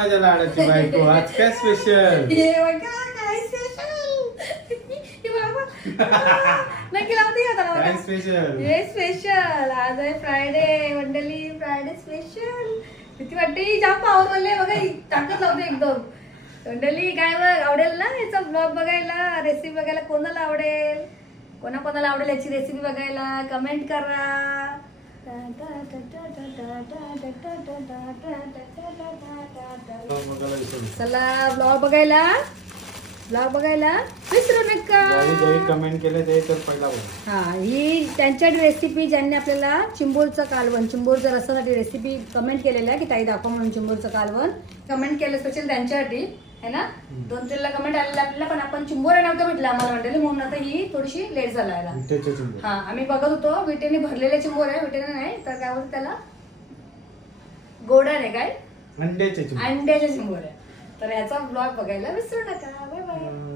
माझ्या लाडाची बायको आज काय स्पेशल? हे बघा काय स्पेशल. नक्की लावते आता काय स्पेशल? हे स्पेशल आज आहे फ्रायडे मंडळी. फ्रायडे स्पेशल किती वाटते जाम पावरवाले बघा ताकद लावते एकदम. मंडळी काय बघ आवडेल ना याचा ब्लॉग बघायला, रेसिपी बघायला. कोणाला आवडेल, कोणाला आवडेल याची रेसिपी बघायला कमेंट करा. चला ब्लॉग बघायला विसरू नका. कमेंट केले ते तर पहिला हा ही त्यांच्या रेसिपी ज्यांनी आपल्याला चिंबोरचं कालवण, चिंबोरच्या रसासाठी रेसिपी कमेंट केलेल्या की ताई दाखव म्हणून चिंबोरचं कालवण कमेंट केलं स्पेशल त्यांच्यासाठी है ना. 2-3 ला कमेंट आलेला आपल्याला, पण आपण चिंबोर नव्हतं भेटलं आम्हाला वाटले म्हणून आता ही थोडीशी लेट झाला याला. हा आम्ही बघत होतो विटेने भरलेले चिंबोर आहे, विटेने नाही तर काय बोलतो त्याला गोडा नाही काय अंड्याचे चिंबोर आहे. तर याचा ब्लॉग बघायला विसरू नका. Bye bye.